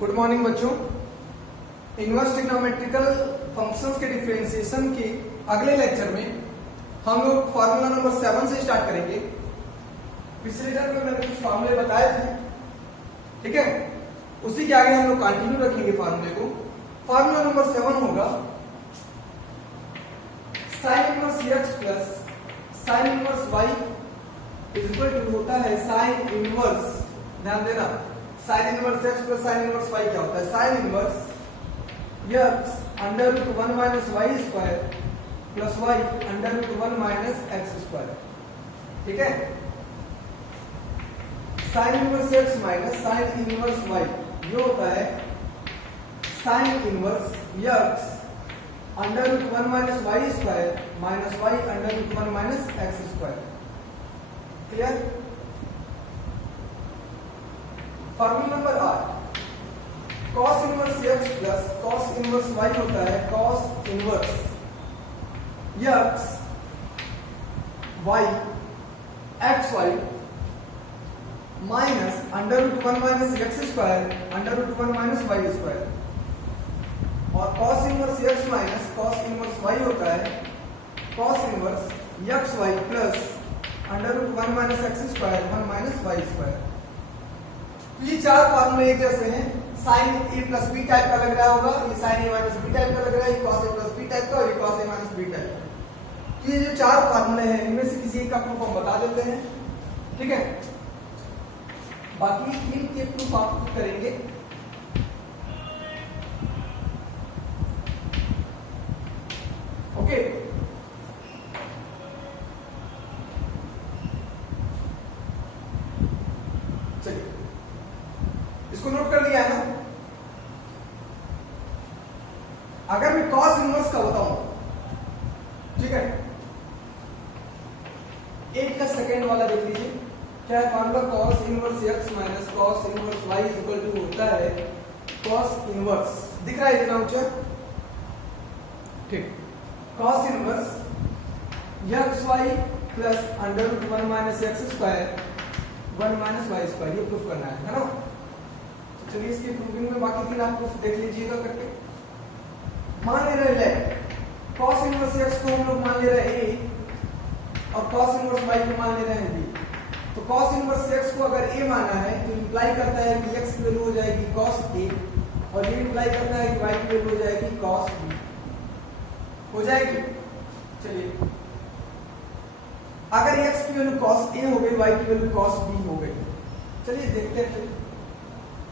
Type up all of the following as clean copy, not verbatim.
Good morning बच्चों। Inverse trigonometrical functions के differentiation के अगले लेक्चर में हम लोग फार्मूला नंबर 7 से स्टार्ट करेंगे। पिछले लेक्चर में मैंने कुछ फार्मूले बताए थे, ठीक है। उसी के आगे हम लोग कंटिन्यू रखेंगे फार्मूले को। फार्मूला नंबर 7 होगा sine inverse x plus sine inverse y is equal to होता है साइन इनवर्स, ध्यान देना, sine inverse x plus sine inverse y क्या होता है? Sine inverse x under root 1 minus y square plus y under root 1 minus x square, ठीक है। Sine inverse x minus sine inverse y ये होता है sine inverse x under root 1 minus y square minus y under root 1 minus x square, clear. Formula number 8 cos inverse x plus cos inverse y होता है cos inverse x y x y minus under root 1 minus x square under root 1 minus y square, और cos inverse x minus cos inverse y होता है cos inverse x y plus under root 1 minus x square 1 minus y square. ये चार फार्मूले एक जैसे हैं। Sign ए plus B type का लग रहा होगा, ये साइन ए माइनस बी टाइप का लग रहा है, ये cos A plus B type का, और ये cos A minus B type का। ये जो चार फार्मूले हैं इनमें से किसी एक का प्रूफ हम बता देते हैं, ठीक है। बाकी तीन के प्रूफ आप करेंगे। ओके, चलिए इसको नोट कर लिया है ना। अगर मैं cos इनवर्स का बताऊं, ठीक है, एक का सेकेंड वाला देख लीजिए, क्या है formula? cos inverse x minus cos inverse y equal to होता है cos इनवर्स, दिख रहा है इतना ऊंचा, ठीक। cos inverse xy plus under root 1 minus x square 1 minus y square, ये प्रूफ करना है ना। तो चलिए इसकी प्रूफिंग में बाकी तीन आप प्रूफ देख लीजिएगा करके। मान ले रहे लेट cos इनवर्स x को हम लोग मान ले रहे हैं a और cos इनवर्स y को मान ले रहे हैं b। तो cos इनवर्स x को अगर a माना है तो इंप्लाई करता है कि x की वैल्यू हो जाएगी cos a, और ये इंप्लाई करता है कि y की वैल्यू हो जाएगी cos b, हो जाएगी। चलिए अगर x की वैल्यू cos a हो गई, y की वैल्यू cos b हो गई, चलिए देखते हैं।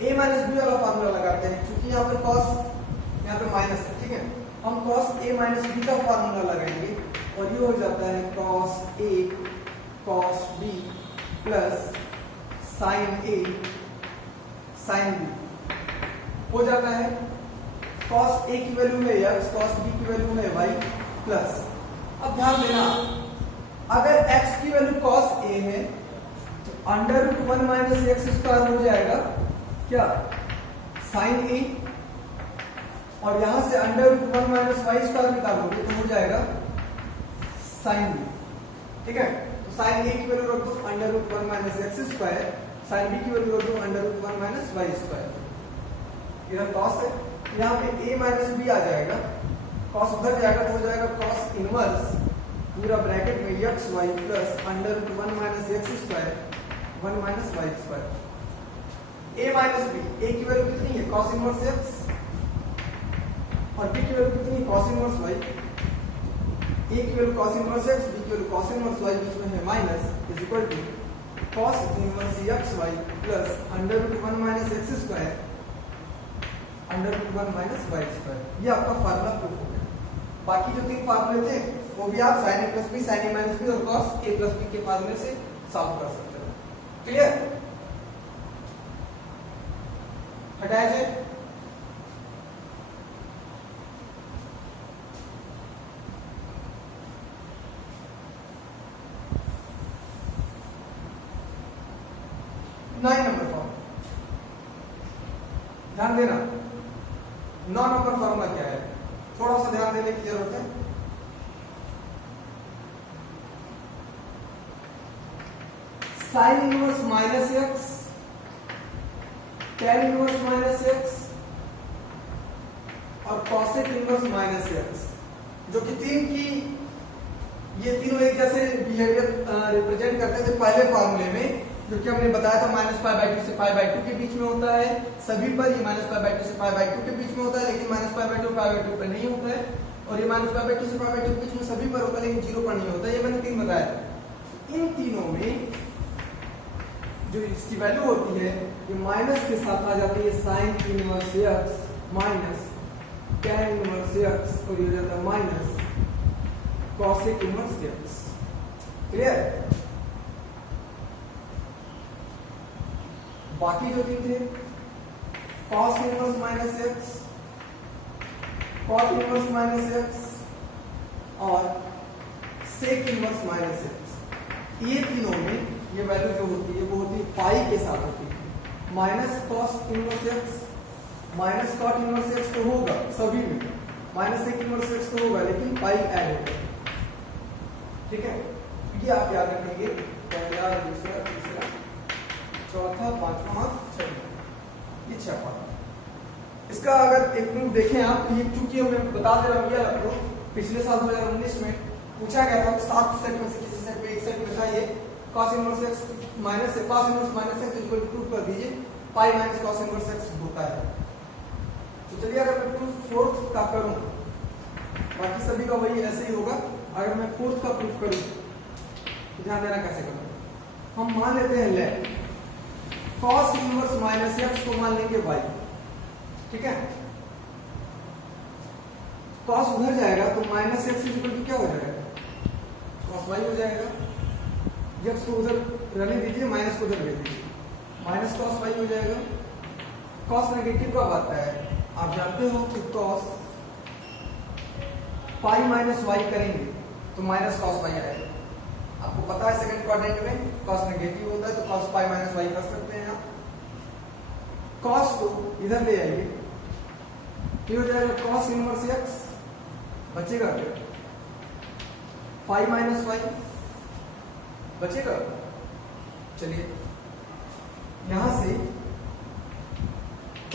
a माइनस b वाला फार्मूला लगाते हैं, क्योंकि यहाँ पे cos यहाँ पे माइनस है, ठीक है। हम cos a माइनस b का फार्मूला लगाएंगे और ये हो जाता है cos a cos b plus sin a sin b, हो जाता है। cos a की वैल्यू है x, cos b की वैल्यू है y प्लस, अब ध्यान देना, अगर x की वैल्यू cos a है तो under root 1 minus x square हो जाएगा क्या? sin a, और यहां से under root 1 minus y square निकालोगे तो हो जाएगा sin b, ठीक है। तो sin a की वैल्यू रख दो under root 1 minus x square, sin b की वैल्यू रख दो under root 1 minus y square. इधर cos है, यहाँ पे a माइनस b आ जाएगा, cos उधर जाएगा तो हो जाएगा cos इनवर्स पूरा ब्रैकेट में x y plus under root 1 minus x square 1 minus y square. a minus b, a की वैल्यू कितनी है? cos इनवर्स x, और b की वैल्यू कितनी है? cos inverse y। a की value cos inverse x, b की वैल्यू cos इनवर्स y, बीच में है minus, is equal to cos inverse xy plus under root 1 minus x square under root 1 minus y square. ये आपका formula proof हो गया। बाकी जो तीन फार्मूले थे वो भी आप sin a plus b, sin a minus b और cos a प्लस b के फार्मूले से सॉल्व कर सकते हो, क्लियर। हटाया जाए। नाइन नंबर फॉर्म, ध्यान देना, 9 नंबर फॉर्मूला क्या है, थोड़ा सा ध्यान देने की जरूरत है। Sine inverse minus x tan inverse minus x और cosec इनवर्स माइनस एक्स, जो कि तीन की ये तीनों एक जैसे बिहेवियर रिप्रेजेंट करते थे पहले फॉर्मूले में, जो कि हमने बताया था -π/2 से π/2 के बीच में होता है सभी पर, ये -π/2 से π/2 के बीच में होता है, लेकिन -π/2 π/2 पर नहीं होता है, और ये -π/2 से π/2 के बीच में सभी पर होता है लेकिन 0 पर नहीं होता है। ये मैंने तीन बताया था। इन तीनों में जो इसकी वैल्यू होती है ये माइनस के साथ आ जाती है sin inverse x minus tan inverse x, और ये हो जाता है minus cosec inverse x। Clear? बाकी जो तीन थे cos inverse minus x, cot inverse minus x और sec इनवर्स माइनस x, ये तीनों में ये वैल्यू जो होती है वो होती है पाई के साथ होती है। Minus cos inverse x minus cot inverse x तो होगा सभी में, माइनस sec इनवर्स x तो होगा, लेकिन पाई ऐड होगा। ठीक है, ये आप याद रखेंगे, पहला दूसरा तीसरा चौथा पांचवा छठा, ये 6 पार्ट। इसका अगर एक प्रूफ देखें आप, ये चूंकि मैं बता दे रहा हूँ, ये प्रूफ पिछले साल 2019 में पूछा गया था, 7 सेट में से किसी सेट में एक सेट में था ये cos inverse x minus cos inverse minus x equal to proof कर दीजिए pi minus cos inverse x होता है। तो चलिए अगर मैं प्रूफ फोर्थ का करूं, बाकी सभी का वही ऐसे ही होगा, अगर मैं फोर्थ का प्रूफ करूं तो ध्यान देना कैसे करूं। हम मान लेते हैं let cos inverse minus x को मान लेंगे y। ठीक है, cos उधर जाएगा तो माइनस x इक्वल टू क्या हो जाएगा, cos y हो जाएगा। x को उधर रहने दीजिए, माइनस को उधर भेज दीजिए, माइनस cos y हो जाएगा। cos नेगेटिव कब आता है, आप जानते हो कि cos पाई माइनस y करेंगे तो माइनस cos y आएगा। आपको पता है सेकंड क्वाड्रेंट में cos नेगेटिव होता है तो cos पाई माइनस y कर सकते हैं आप। cos को इधर ले आइए, ये हो जाएगा cos इनवर्स x, बचेगा क्या, पाई माइनस y बचेगा। चलिए यहां से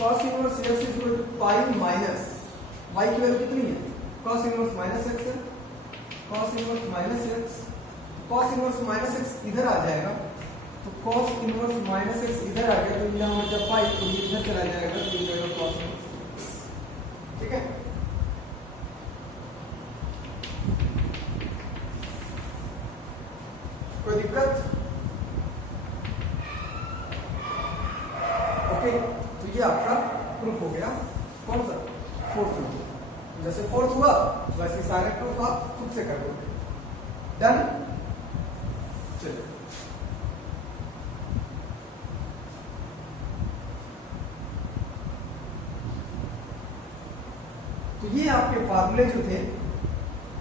cos inverse x equal to pi minus y की वैल्यू कितनी है, cos इनवर्स माइनस x है, cos inverse minus x, cos inverse minus x इधर आ जाएगा, तो cos इनवर्स माइनस x इधर आ गया तो यहाँ जब पाई तो ये इधर चला जाएगा, तो ये जाएगा cos इनवर्स। ठीक है, कोई दिक्कत? ओके, तो ये आपका प्रूफ हो गया, कौन सा, फोर्थ प्रूफ। जैसे फोर्थ हुआ वैसे सारे प्रूफ आप खुद से कर दोगे। डन? चलिए तो ये आपके फार्मूले जो थे,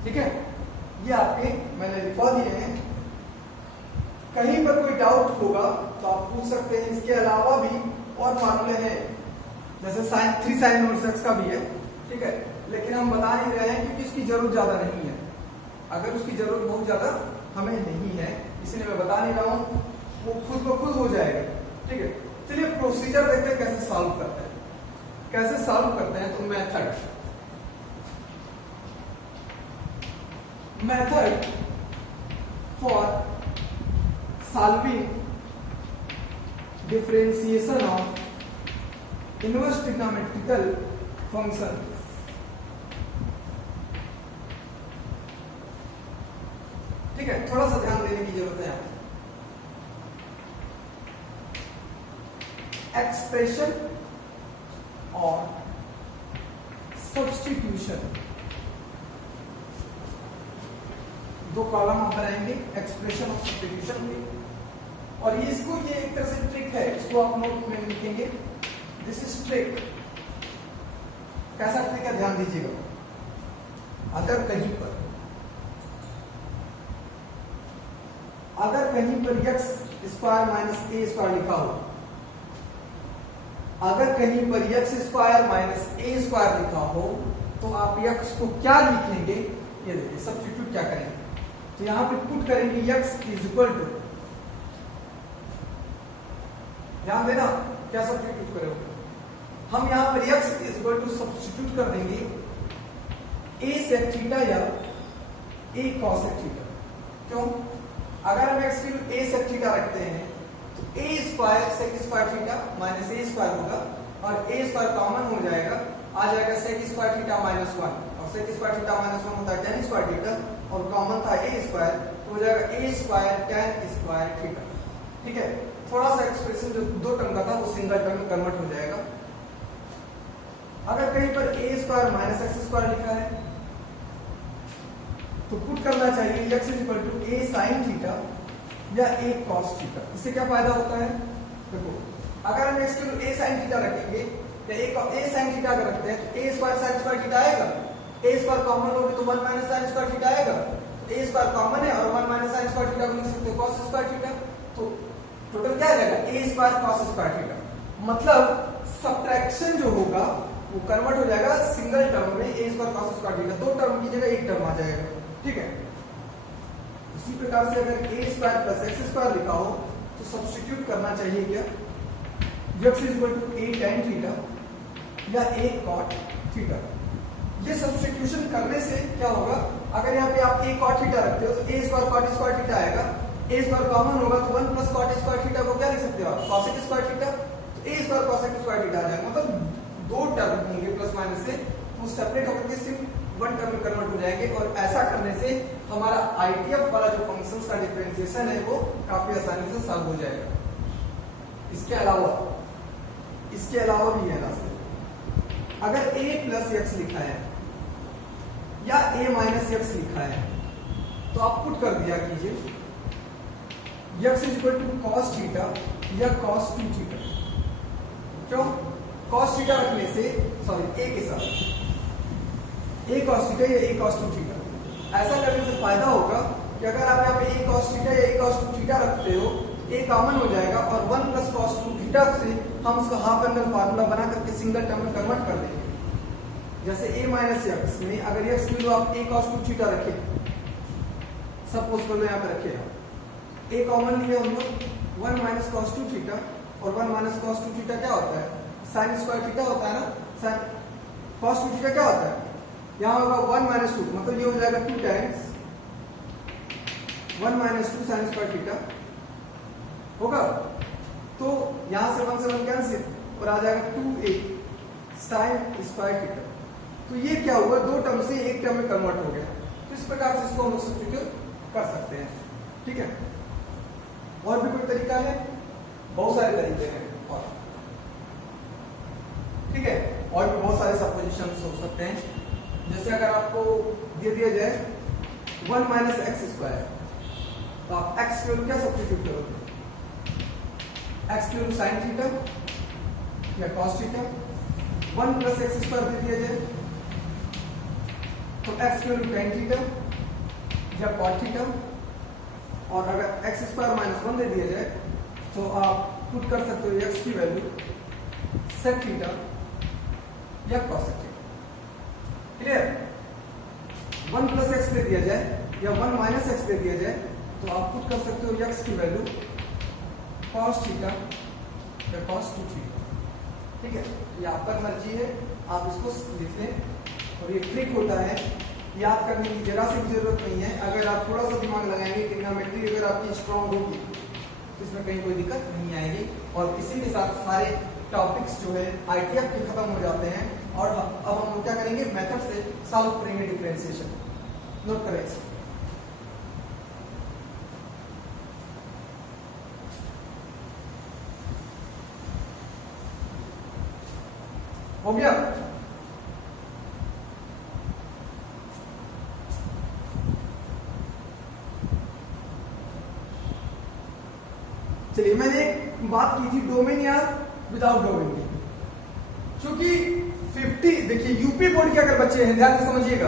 ठीक है, ये आपके मैंने लिखवा दिए हैं। कहीं पर कोई डाउट होगा तो आप पूछ सकते हैं। इसके अलावा भी और फार्मूले हैं, जैसे sin 3 sin इनवर्स x का भी है, ठीक है, लेकिन हम बता नहीं रहे हैं क्योंकि इसकी जरूरत ज्यादा नहीं है। अगर उसकी जरूरत बहुत ज्यादा हमें नहीं है इसलिए मैं बता नहीं रहा हूं, वो खुद ब खुद हो जाएगा। ठीक है, चलिए प्रोसीजर देखते हैं कैसे सॉल्व करते हैं। कैसे सॉल्व करते हैं, तो method for solving differentiation of inverse trigonometrical function. ठीक है, थोड़ा सा ध्यान देने की जरूरत है। एक्सप्रेशन और सब्स्टिट्यूशन, दो कॉलम हम बनाएंगे एक्सप्रेशन और सब्स्टिट्यूशन के, और ये इसको ये एक तरह से ट्रिक है, इसको आप नोट में लिखेंगे, दिस इज ट्रिक। कैसा ट्रिक है, ध्यान दीजिएगा। अगर कहीं पर x square minus a square लिखा हो, अगर कहीं पर x square minus a square लिखा हो तो आप x को क्या लिखेंगे, ये देखिए सब्स्टिट्यूट क्या करेंगे। तो यहां पे पुट करेंगे x इज इक्वल टू, ध्यान देना, क्या सब्स्टिट्यूट करोगे? हम यहाँ पर x is equal to substitute कर देंगे a sec थीटा या a cos थीटा। क्यों? अगर हम x की a sec थीटा रखते हैं तो a square sec square theta minus a square होगा और a स्क्वायर कॉमन हो जाएगा, आ जाएगा sec स्क्वायर थीटा माइनस 1 और sec स्क्वायर थीटा माइनस 1 होता है tan स्क्वायर थीटा और कॉमन था a स्क्वायर तो हो जाएगा a square tan square theta. ठीक है, थोड़ा सा एक्सप्रेशन जो दो टर्म का था वो सिंगल टर्म में कन्वर्ट हो जाएगा। अगर कहीं पर a square minus x square लिखा है तो पुट करना चाहिए x is equal to a sin theta या a cos थीटा। इससे क्या फायदा होता है? देखो, अगर हम x को a sin थीटा रखेंगे या a sin थीटा अगर रखते हैं तो a square sin square theta आएगा, a स्क्वायर कॉमन होगी तो 1 माइनस sin स्क्वायर थीटा आएगा, तो a स्क्वायर कॉमन है और 1 माइनस sin स्क्वायर थीटा को लिख सकते हो cos स्क्वायर थीटा, तो टोटल क्या आ जाएगा a square cos square theta. मतलब सब्ट्रैक्शन जो होगा वो कन्वर्ट हो जाएगा सिंगल टर्म में a square cos square theta, दो टर्म की जगह एक टर्म आ जाएगा। ठीक है, इसी प्रकार से अगर a square plus x square लिखा हो तो सब्स्टिट्यूट करना चाहिए क्या? x is equal to a tan theta या a cot थीटा। ये सब्स्टिट्यूशन करने से क्या होगा? अगर यहाँ पे आप a cot थीटा रखते हो तो a square cot square theta आएगा, a स्क्वायर कॉमन होगा तो 1 प्लस cot स्क्वायर थीटा को क्या लिख सकते हो आप? cosec स्क्वायर थीटा, तो a square cosec square theta आ जाएगा। मतलब दो टर्म होंगे प्लस माइनस से, वो सेपरेट होकर के सिर्फ वन टर्म में कन्वर्ट हो जाएंगे और ऐसा करने से हमारा आईटीएफ वाला जो फंक्शंस का डिफरेंशिएशन है वो काफी आसानी से सॉल्व हो जाएगा। इसके अलावा भी है रास्ते। अगर a प्लस एक्स लिखा है या a माइनस एक्स लिखा है तो आप पुट कर दिया कीजिए x is equal to cos theta या cos 2 थीटा। क्यों? cos थीटा रखने से सॉरी a के साथ a cos थीटा या a cos 2 थीटा, ऐसा करने से फायदा होगा कि अगर आप यहाँ पे a cos थीटा या a cos 2 थीटा रखते हो a कॉमन हो जाएगा और 1 प्लस cos 2 थीटा से हम उसका हाफ एंगल फार्मूला बना करके सिंगल टर्म में कन्वर्ट कर देंगे। जैसे a माइनस एक्स में अगर x की वैल्यू आप a cos 2 थीटा रखें, सपोज करो यहाँ पे रखे a कॉमन लिए हम लोग 1 माइनस cos 2 थीटा और 1 माइनस cos 2 थीटा क्या होता है? sin स्क्वायर थीटा होता है ना। sin cos 2 थीटा क्या होता है? यहाँ होगा 1 माइनस 2, मतलब ये हो जाएगा 2 times 1 minus 2 sin square theta होगा। तो यहां से 1 से 1 कैंसिल और आ जाएगा 2a sin स्क्वायर थीटा। तो ये क्या हुआ? दो टर्म से एक टर्म में कन्वर्ट हो गया। तो इस प्रकार से इसको हम लोग सब्स्टिट्यूट कर सकते हैं। ठीक है, और भी कोई तरीका है? बहुत सारे तरीके हैं और ठीक है, और भी बहुत सारे सपोजिशंस हो सकते हैं। जैसे अगर आपको दे दिया जाए 1 माइनस एक्स स्क्वायर तो आप x की वैल्यू क्या सब्स्टिट्यूट करोगे? x की वैल्यू sin थीटा या cos theta. 1 plus x square दे दिया जाए तो x की वैल्यू tan थीटा या cot थीटा, और अगर x स्क्वायर माइनस 1 दे दिया जाए तो आप पुट कर सकते हो x की वैल्यू sec थीटा या cosec theta. Clear? 1 plus X दे दिया जाए या 1 माइनस एक्स दे दिया जाए तो आप पुट कर सकते हो x की वैल्यू cos थीटा या cos 2 थीटा। ठीक है, ये आपका मर्जी है, आप इसको लिख लें। और ये ट्रिक होता है, याद करने की जरा सी भी जरूरत नहीं है। अगर आप थोड़ा सा दिमाग लगाएंगे, ट्रिग्नोमेट्री अगर आपकी स्ट्रांग होगी तो इसमें कहीं कोई दिक्कत नहीं आएगी। और इसी के साथ सारे टॉपिक्स जो है आईटीएफ के खत्म हो जाते हैं और अब हम क्या करेंगे? मेथड से सॉल्व करेंगे डिफरेंशिएशन। नोट करें इसको। हो गया? चलिए, मैंने एक बात की थी डोमेन या विदाउट डोमेन की। क्योंकि 50 देखिए यूपी बोर्ड के अगर बच्चे हैं, ध्यान से समझिएगा,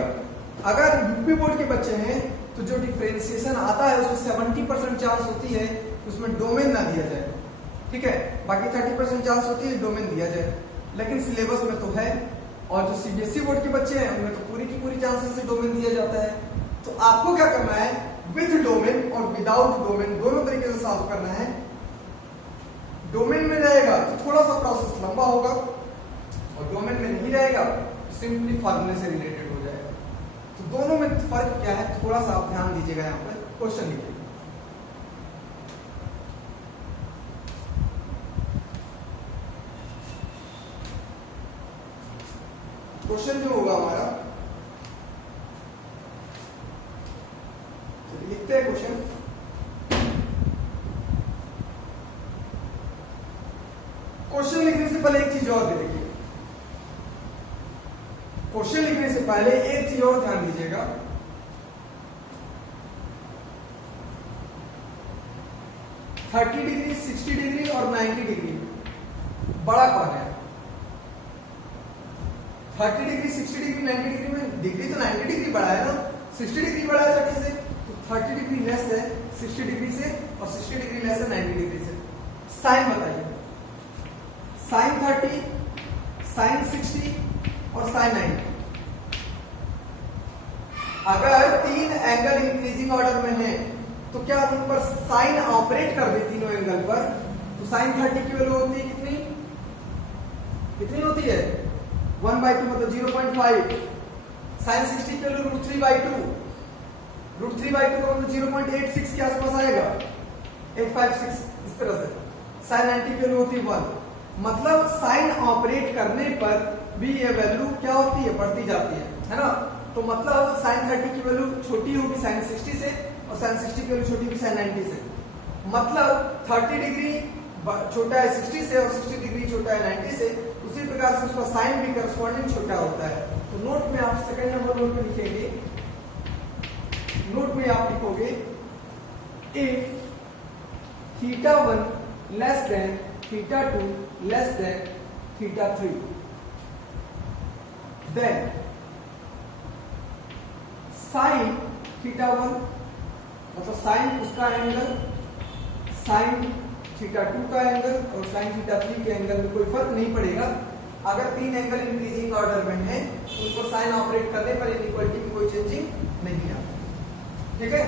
अगर यूपी बोर्ड के बच्चे हैं तो जो डिफरेंशिएशन आता है उसमें 70% चांस होती है उसमें डोमेन ना दिया जाए। ठीक है, बाकी 30% चांस होती है डोमेन दिया जाए, लेकिन सिलेबस में तो है। और जो सीबीएसई बोर्ड के बच्चे हैं उनमें तो पूरी की पूरी चांसेस से डोमेन दिया जाता है। तो आपको क्या करना है? विद डोमेन और विदाउट डोमेन दोनों तरीके से सॉल्व करना है। डोमेन में रहेगा तो थोड़ा सा होगा, और डोमेन में नहीं रहेगा तो सिंपली फार्मूले से रिलेटेड हो जाएगा। तो दोनों में फर्क क्या है थोड़ा सा आप ध्यान दीजिएगा। यहाँ पर क्वेश्चन लिखिए, क्वेश्चन जो होगा हमारा, लिखते हैं क्वेश्चन। क्वेश्चन लिखने से पहले एक चीज और भी देखिए, क्वेश्चन लिखने से पहले एक चीज और ध्यान दीजिएगा। थर्टी डिग्री, 60 डिग्री और 90 डिग्री बड़ा कौन है? 30 डिग्री, 60 डिग्री, 90 डिग्री में डिग्री तो 90 डिग्री बड़ा है ना, 60 डिग्री बड़ा है 30 से, तो 30 डिग्री लेस है 60 डिग्री से और 60 डिग्री लेस है 90 डिग्री से। साइन बताइए, साइन 30, साइन 60 और साइन 90। अगर तीन एंगल इंक्रीजिंग ऑर्डर में है तो क्या आप उन पर साइन ऑपरेट कर दे तीनों एंगल पर, तो साइन 30 की वैल्यू होती है कितनी, कितनी होती है 1/2 मतलब 0.5। साइन 60 की वैल्यू √3/2, √3/2 का मतलब 0.86 के आसपास आएगा, 856 इस तरह से। साइन 90 की वैल्यू होती है 1, मतलब साइन ऑपरेट करने पर भी ये वैल्यू क्या होती है, बढ़ती जाती है ना। तो मतलब साइन 30 की वैल्यू छोटी होगी साइन 60 से और साइन 60 की वैल्यू छोटी होगी साइन 90 से। मतलब 30 डिग्री छोटा है 60 से और 60 डिग्री छोटा है 90 से, उसी प्रकार से उसका साइन भी करस्पॉन्डिंग छोटा होता है। तो नोट में आप सेकंड नंबर नोट में लिखेंगे, नोट में आप लिखोगे if θ1 less than θ2 less than θ3 then sine θ1 मतलब साइन उसका एंगल, साइन θ2 का एंगल और साइन θ3 के एंगल में कोई फर्क नहीं पड़ेगा। अगर तीन एंगल इंक्रीजिंग ऑर्डर में है तो उनको साइन ऑपरेट करने पर इनइक्वालिटी में कोई चेंजिंग नहीं आता। ठीक है,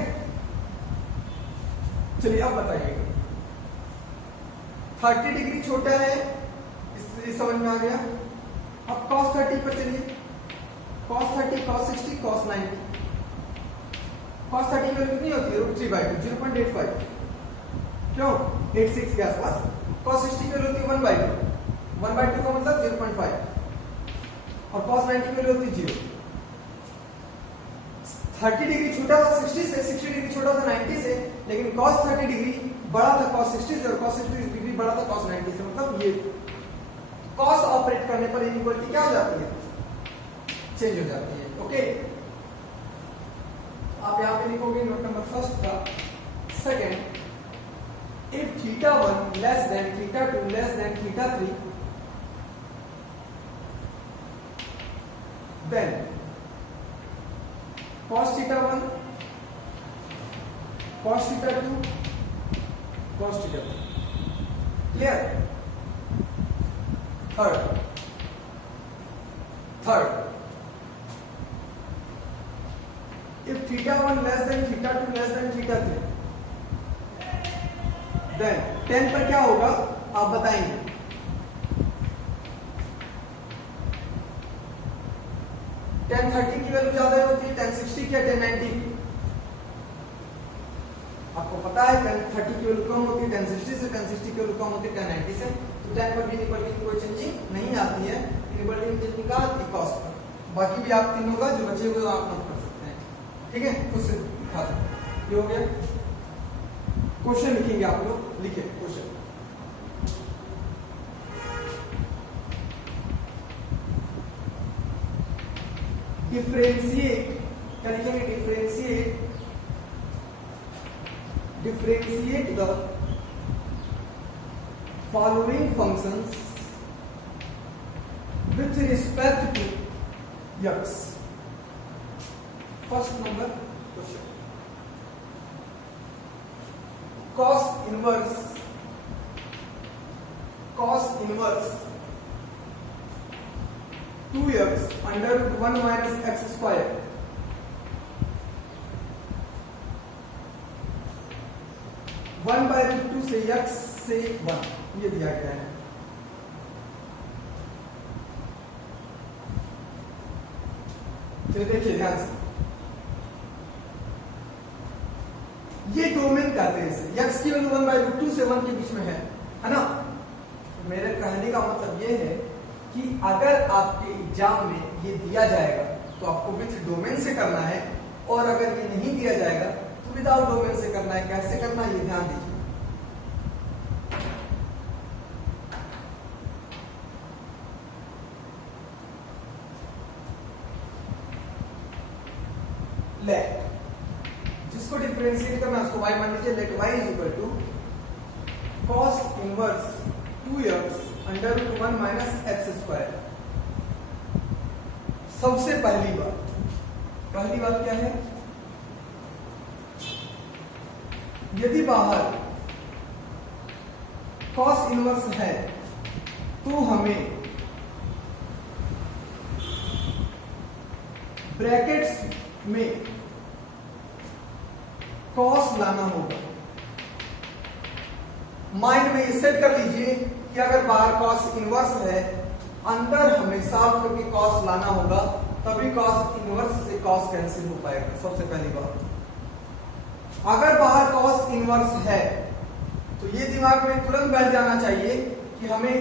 चलिए अब बताइए 30 डिग्री छोटा है, इस समझ में आ गया। अब cos 30 पर चलिए, cos 30, cos 60, cos 90। cos 30 की वैल्यू कितनी होती है √3/2, 0.85, क्यों 86 के आसपास। cos 60 की वैल्यू होती है 1/2, 1/2 का मतलब 0.5 और cos 90 की वैल्यू होती है 0। 30 डिग्री छोटा था 60 से, 60 डिग्री छोटा था 90 से, लेकिन cos 30 डिग्री बड़ा था cos 60 से और cos 60 डिग्री बड़ा था cos 90 से। मतलब ये cos ऑपरेट करने पर इनइक्वालिटी क्या हो जाती है, चेंज हो जाती है। ओके, आप यहां पे लिखोगे नोट नंबर फर्स्ट का second, if θ1 less than θ2 less than θ3 then cos θ1 cos θ2 cos θ3। Clear? Third if θ1 less than θ2 less than θ3 then 10 पर क्या होगा आप बताएंगे। tan 30 की वैल्यू ज्यादा होती है tan 60 की या tan 90 की? आपको पता है tan 30 की वैल्यू कम होती है tan 60 से, tan 60 की वैल्यू कम होती है tan 90 से। तो tan पर भी इनइक्वालिटी की कोई चेंजिंग नहीं आती है, इनइक्वालिटी की चेंजिंग कहां आती है cos पर। बाकी भी आप तीनों का जो बचे हुए आप नोट कर सकते हैं। ठीक है, खुद से दिखा सकते हैं। ये हो गया। क्वेश्चन लिखेंगे आप लोग, लिखे क्वेश्चन। डिफरेंशिएट, क्या लिखेंगे, differentiate the following functions with respect to x। First number question, cos inverse 2x √1 minus x square (1/√2) से x से 1 ये दिया गया है। चलिए देखिए ध्यान से, ये डोमेन कहते हैं इसे, x की वैल्यू 1/√2 से 1 के बीच में है ना। मेरे कहने का मतलब ये है कि अगर आपके एग्जाम में ये दिया जाएगा तो आपको विथ डोमेन से करना है, और अगर ये नहीं दिया जाएगा तो विदाउट डोमेन से करना है। कैसे करना है ये ध्यान दीजिए। लेट, जिसको डिफरेंशिएट करना है उसको y मान लीजिए। Let y is equal to cos inverse 2x under root 1 minus x square. सबसे पहली बात क्या है, यदि बाहर cos इनवर्स है तो हमें ब्रैकेट्स में cos लाना होगा। माइंड में ये सेट कर लीजिए कि अगर बाहर cos इनवर्स है, अंदर हमें साफ करके cos लाना होगा, तभी cos इनवर्स से cos कैंसिल हो पाएगा। सबसे पहली बात, अगर बाहर cos इनवर्स है तो ये दिमाग में तुरंत बैठ जाना चाहिए कि हमें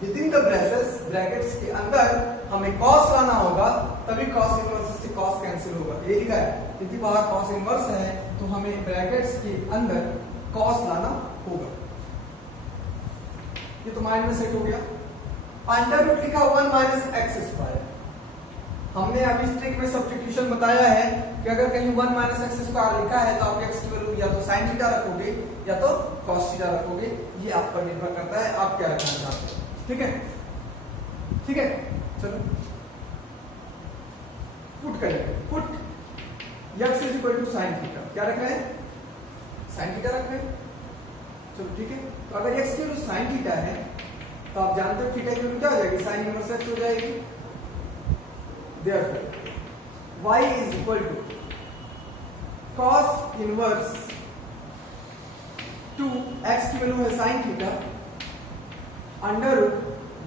विद इन द ब्रैकेट्स के अंदर हमें cos लाना होगा, तभी cos इनवर्स से cos कैंसिल होगा। ये लिखा है, यदि बाहर cos इनवर्स है तो हमें ब्रैकेट्स के अंदर cos लाना होगा। ये तो माइंड में सेट हो गया। अंडर रूट लिखा 1 माइनस एक्स स्क्वायर। हमने अभी ट्रिक में सब्स्टिट्यूशन बताया है कि अगर कहीं 1 माइनस एक्स स्क्वायर लिखा है तो आप x की वैल्यू या तो sin थीटा रखोगे या तो cos थीटा रखोगे। ये आप पर निर्भर करता है आप क्या रखना चाहते हैं। ठीक है, ठीक है, चलो पुट करेंगे। Put x is equal to sin theta, क्या रख रहे हैं? sin थीटा रख रहे हैं। चलो ठीक है, तो अगर x की वैल्यू sin थीटा है तो आप जानते हो थीटा की वैल्यू क्या हो जाएगी? sin इनवर्स x हो जाएगी। Therefore, y is equal to cos inverse 2 x की वैल्यू है sin theta under root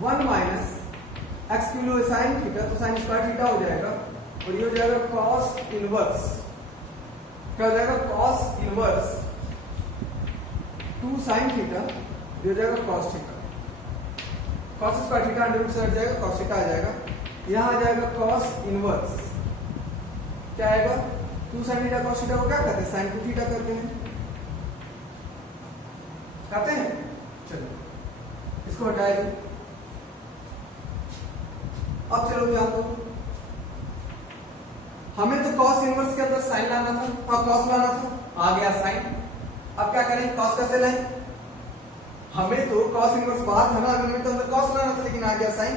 1 minus x की वैल्यू है sin थीटा, तो sin स्क्वायर थीटा हो जाएगा, और ये हो जाएगा cos इनवर्स, क्या हो जाएगा? cos इनवर्स 2 sin थीटा, ये हो जाएगा cos theta. cos square theta under root से हट जाएगा, cos थीटा आ जाएगा। यहां आ जाएगा cos इनवर्स, क्या आएगा? 2 sin थीटा cos थीटा को क्या कहते हैं? sin 2 थीटा करते हैं, कहते हैं। चलो इसको हटाएंगे। अब चलो ध्यान दो, हमें तो cos इनवर्स के अंदर sin लाना था और cos लाना था, आ गया sin। अब क्या करें? cos कैसे लाएं? हमें तो cos इनवर्स बाहर था ना, हमें तो अंदर cos लाना था, लेकिन आ गया sin।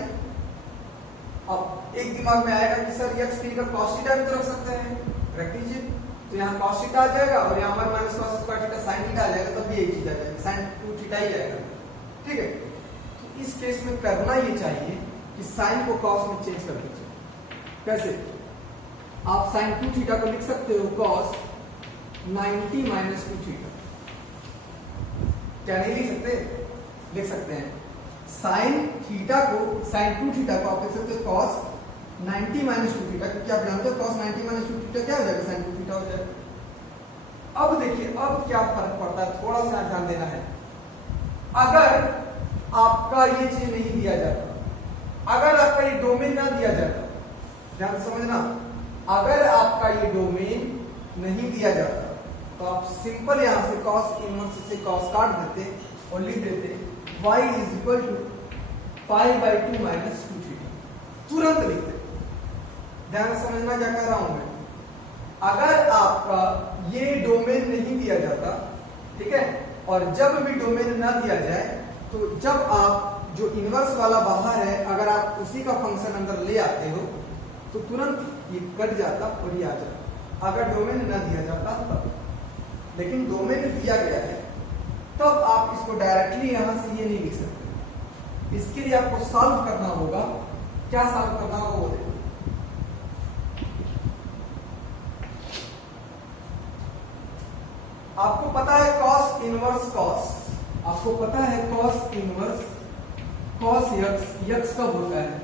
अब एक दिमाग में आएगा कि सर x की जगह cos थीटा भी तो रख सकते हैं, रख दीजिए। तो यहाँ cos थीटा आ जाएगा और यहाँ 1 minus cos square theta sin theta आ जाएगा, तब भी एक चीज आ जाएगी, sin 2 थीटा ही आएगा। ठीक है, तो इस केस में करना ये चाहिए कि sin को cos में चेंज कर दीजिए। कैसे? आप sin 2 थीटा को लिख सकते हो cos 90 माइनस 2 थीटा। क्या नहीं लिख सकते? लिख सकते हैं। sin थीटा को, sin 2 थीटा को आप लिख सकते हो cos 90 माइनस 2 थीटा, क्योंकि आप जानते हो cos 90 माइनस 2 थीटा क्या हो जाएगा? sin 2 थीटा हो जाएगा। अब देखिए, अब क्या फर्क पड़ता है, थोड़ा सा ध्यान देना है। अगर आपका ये चीज नहीं दिया जाता, अगर आपका ये डोमेन ना दिया जाता, ध्यान समझना, अगर आपका ये डोमेन नहीं दिया जाता तो आप सिंपल यहां से cos इनवर्स से cos काट देते और लिख देते y is equal to π/2 minus 2 theta, तुरंत लिखते। ध्यान समझना क्या कह रहा हूं मैं। अगर आपका ये डोमेन नहीं दिया जाता, ठीक है, और जब भी डोमेन ना दिया जाए तो जब आप जो इनवर्स वाला बाहर है, अगर आप उसी का फंक्शन अंदर ले आते हो तो तुरंत ये कट जाता और ये आ जाता, अगर डोमेन ना दिया जाता तब। लेकिन डोमेन दिया गया है तब आप इसको डायरेक्टली यहां से ये नहीं लिख सकते। इसके लिए आपको सॉल्व करना होगा। क्या सॉल्व करना होगा वो देखो। आपको पता है cos इनवर्स cos, आपको पता है cos inverse cos x, x कब होता है?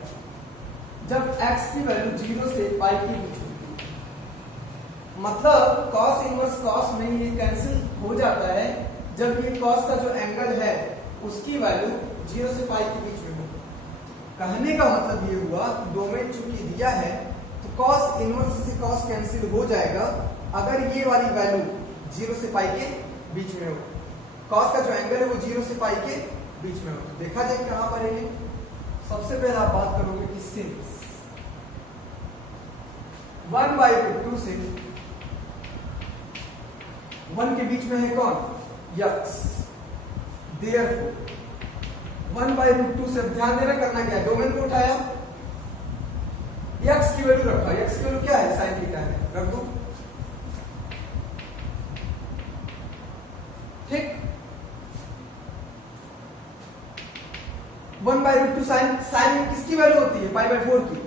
जब x की वैल्यू 0 से पाई के बीच होती है। मतलब cos इनवर्स cos में ये कैंसिल हो जाता है जब ये cos का जो एंगल है उसकी वैल्यू 0 से पाई के बीच में हो। कहने का मतलब ये हुआ कि डोमेन चूंकि दिया है तो cos इनवर्स से cos कैंसिल हो जाएगा अगर ये वाली वैल्यू 0 से पाई के बीच में हो। cos का जो एंगल है वो 0 से पाई के बीच में हो। देखा जाए कहां पर है। सबसे पहले आप बात करोगे कि सिंस 1/√2 से 1 के बीच में है कौन, x। देयरफॉर 1/√2 से ध्यान देना करना क्या है, डोमेन को उठाया, x की वैल्यू रखा। x की वैल्यू क्या है, sin थीटा है, रख दो। ठीक, 1/√2 साइन किसकी वैल्यू होती है, π/4 की।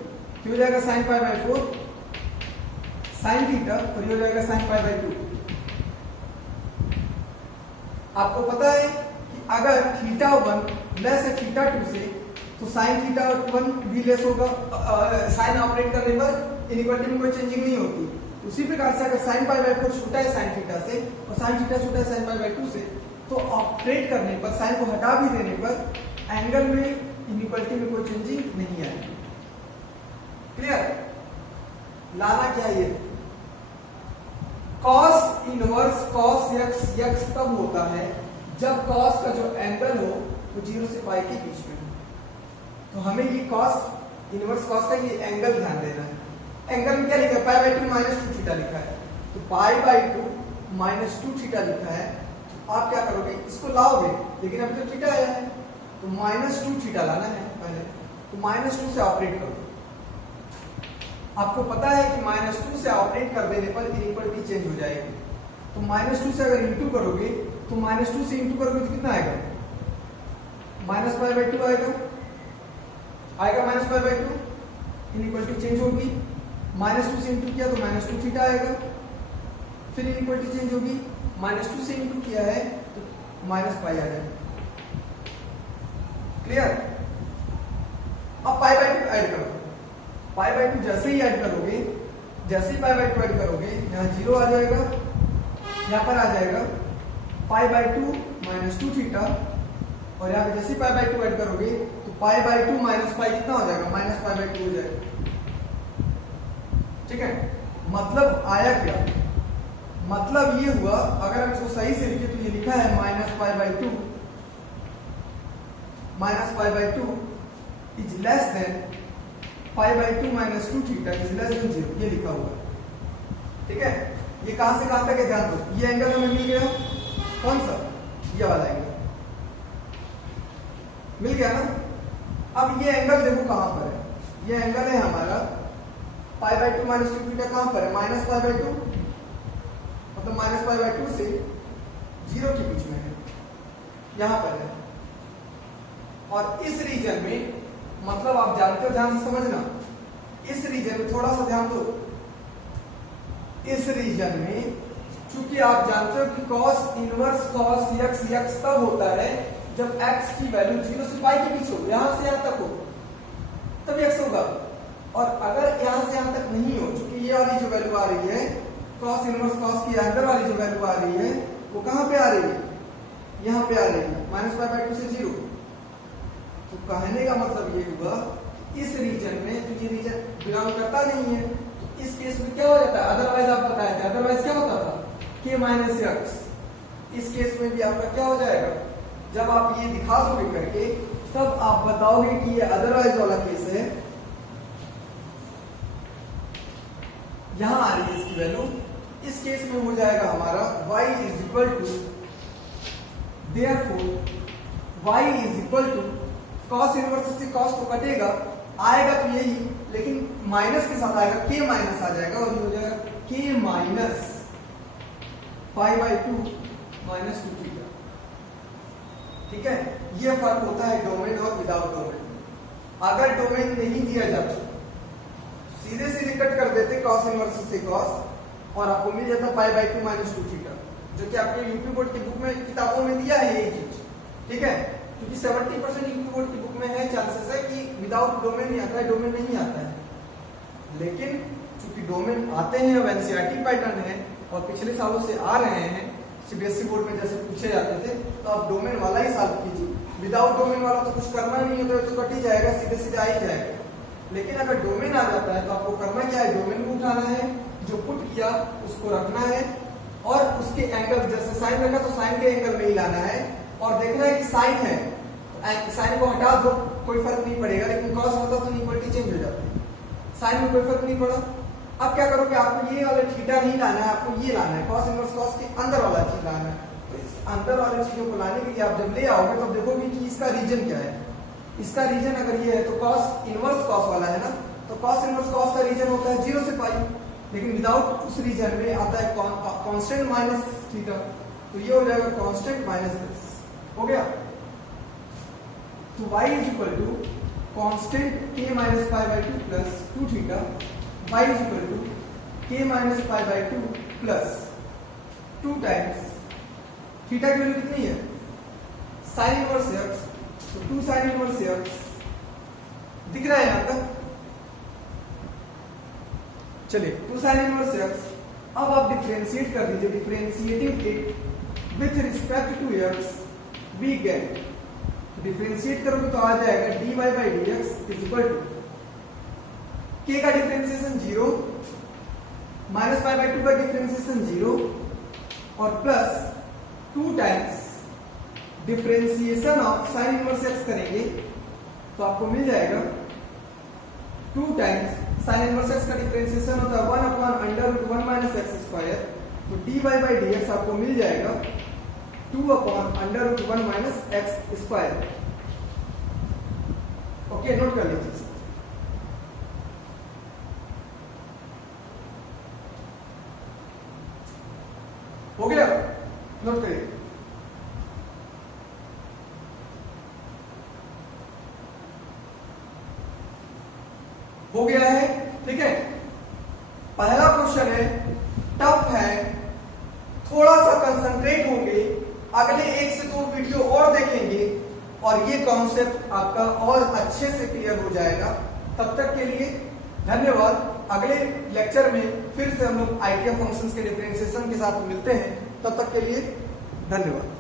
क्यों हो जाएगा sin π/4 sin थीटा और ये हो जाएगा sin π/2। आपको पता है कि अगर θ1 लेस है θ2 से तो sin θ1 भी लेस होगा। साइन ऑपरेट करने पर इनइक्वालिटी में कोई चेंजिंग नहीं होती। उसी प्रकार से अगर sin π/4 छोटा है sin थीटा से और sin थीटा छोटा है sin π/2 से तो ऑपरेट करने पर साइन को हटा भी देने पर एंगल में इनइक्वालिटी में कोई चेंजिंग नहीं आएगी। क्लियर, लाना क्या है, cos इनवर्स cos x तब होता है जब cos का जो एंगल हो वो 0 से पाई के बीच में हो। तो हमें ये cos इनवर्स cos का ये एंगल ध्यान देना है। एंगल में क्या लिखा है, π/2 -2 थीटा लिखा है। तो π/2 -2 थीटा लिखा है। तो आप क्या करोगे, इसको लाओगे, लेकिन अभी तो थीटा आया है तो -2 थीटा लाना है पहले। तो -2 से ऑपरेट करो। आपको पता है कि -2 से ऑपरेट कर देने पर इनइक्वालिटी चेंज हो जाएगी। तो -2 से अगर इंटू करोगे तो -2 से इंटू करोगे तो कितना आएगा, -π/2 आएगा। -π/2, इनइक्वालिटी चेंज होगी। -2 से इंटू किया तो -2 थीटा आएगा। फिर इनइक्वालिटी चेंज होगी, -2 से इंटू किया है तो -π आ जाएगा। क्लियर, अब π/2 ऐड करो। π/2 जैसे ही ऐड करोगे, जैसे ही π/2 ऐड करोगे यहाँ 0 आ जाएगा, यहाँ पर आ जाएगा π/2 -2 थीटा और यहाँ पे जैसे ही π/2 ऐड करोगे तो π/2 - π कितना हो जाएगा, -π/2 हो जाएगा। ठीक है, मतलब आया क्या, मतलब ये हुआ, अगर हम इसको सही से लिखे तो ये लिखा है -π/2 is less than π/2 -2 theta is less than 0, ये लिखा हुआ। ठीक है, ये कहां से कहां तक है ध्यान दो। ये एंगल हमें मिल गया, कौन सा, ये वाला एंगल मिल गया ना। अब ये एंगल देखो कहां पर है, ये एंगल है हमारा π/2 -2 थीटा कहां पर है, -π/2, मतलब -π/2 से 0 के बीच में है, यहां पर है। और इस रीजन में, मतलब आप जानते हो, ध्यान से समझना, इस रीजन में थोड़ा सा ध्यान दो। इस रीजन में चूंकि आप जानते हो कि cos इनवर्स cos x तब होता है जब x की वैल्यू 0 से पाई के बीच हो, यहां से यहां तक हो तब x होगा। और अगर यहां से यहां तक नहीं हो, चूंकि ये वाली जो वैल्यू आ रही है cos इनवर्स cos की अंदर वाली जो वैल्यू आ रही है वो कहां पे आ रही है, यहां पे आ रही है, -π/2 से 0। तो कहने का मतलब ये हुआ इस रीजन में, तो ये रीजन बिलोंग करता नहीं है, तो इस केस में क्या हो जाता है, अदरवाइज आप बताए थे, अदरवाइज क्या होता था, k - x। इस केस में भी आपका क्या हो जाएगा, जब आप ये दिखा दोगे करके तब आप बताओगे कि ये अदरवाइज वाला केस है। यहां आ रही है इसकी वैल्यू, इस केस में हो जाएगा हमारा y is equal to, therefore y is equal to, cos inverse से cos तो कटेगा, आएगा तो यही, लेकिन माइनस के साथ आएगा, k माइनस आ जाएगा और ये हो जाएगा k माइनस π/2 -2 थीटा। ठीक है, ये फर्क होता है डोमेन और विदाउट डोमेन। अगर डोमेन नहीं दिया जाता सीधे सीधे कट कर देते cos इनवर्स से cos और आपको मिल जाता π/2 -2 थीटा, जो कि आपके यूपी बोर्ड की बुक में, किताबों में दिया है यही चीज। ठीक है, क्योंकि 70% यूपी बोर्ड की बुक में है, चांसेस है कि विदाउट डोमेन ही आता है, डोमेन नहीं आता है। लेकिन चूंकि डोमेन आते हैं, अब एनसीईआरटी पैटर्न है और पिछले सालों से आ रहे हैं, सीबीएसई बोर्ड में जैसे पूछे जाते थे, तो आप डोमेन वाला ही सॉल्व कीजिए। विदाउट डोमेन वाला तो कुछ करना नहीं है, तो कट ही जाएगा, सीधे सीधे आ ही जाएगा। लेकिन अगर डोमेन आ जाता है तो आपको करना क्या है, डोमेन को उठाना है, जो पुट किया उसको रखना है और उसके एंगल, जैसे साइन रखा तो साइन के एंगल में ही लाना है और देखना है कि साइन है, साइन को हटा दो कोई फर्क नहीं पड़ेगा, लेकिन कॉस होता तो इक्वलिटी चेंज हो जाती। साइन में कोई फर्क नहीं पड़ा। अब क्या करोगे, आपको ये वाला थीटा नहीं लाना है, आपको ये लाना है, कॉस इनवर्स कॉस के अंदर वाला चीज लाना है। तो इस अंदर वाले चीजों को लाने के लिए आप जब ले आओगे तो देखोगे कि इसका रीजन क्या है। इसका रीजन अगर ये है तो कॉस इनवर्स कॉस वाला है ना, तो कॉस इनवर्स कॉस का रीजन होता है 0 से पाई, लेकिन विदाउट उस रीजन में आता है कांस्टेंट माइनस थीटा, तो ये हो जाएगा कांस्टेंट माइनस दिस। हो गया। तो y is equal to constant k minus pi by 2 plus 2 theta, y is equal to k minus pi by 2 plus 2 times theta की वैल्यू कितनी है, साइन इनवर्स x, तो 2 साइन इनवर्स x दिख रहा है यहां तक। चलिए 2 साइन इनवर्स x, अब आप डिफरेंशिएट कर दीजिए, differentiating it with respect to x we get, differentiate करोगे तो आ जाएगा dy by dx is equal to k का डिफरेंशिएशन 0, माइनस पाई बाई 2 का डिफरेंशिएशन 0 और plus 2 times differentiation of sine inverse x करेंगे तो आपको मिल जाएगा 2 टाइम्स साइन इनवर्स x का डिफरेंशिएशन होता है 1 upon under root 1 minus x square, तो dy बाई dx आपको मिल जाएगा 2 upon under root 1 minus x square. Okay, note कर लीजिए। हो गया, नोट करिए। हो गया है, ठीक है। पहला क्वेश्चन है, टफ है, थोड़ा सा कंसंट्रेट होंगे, अगले 1 से 2 वीडियो और देखेंगे और ये कॉन्सेप्ट आपका और अच्छे से क्लियर हो जाएगा। तब तक के लिए धन्यवाद। अगले लेक्चर में फिर से हम लोग आइडिया फंक्शंस के डिफरेंशिएशन के साथ मिलते हैं। तब तक के लिए धन्यवाद।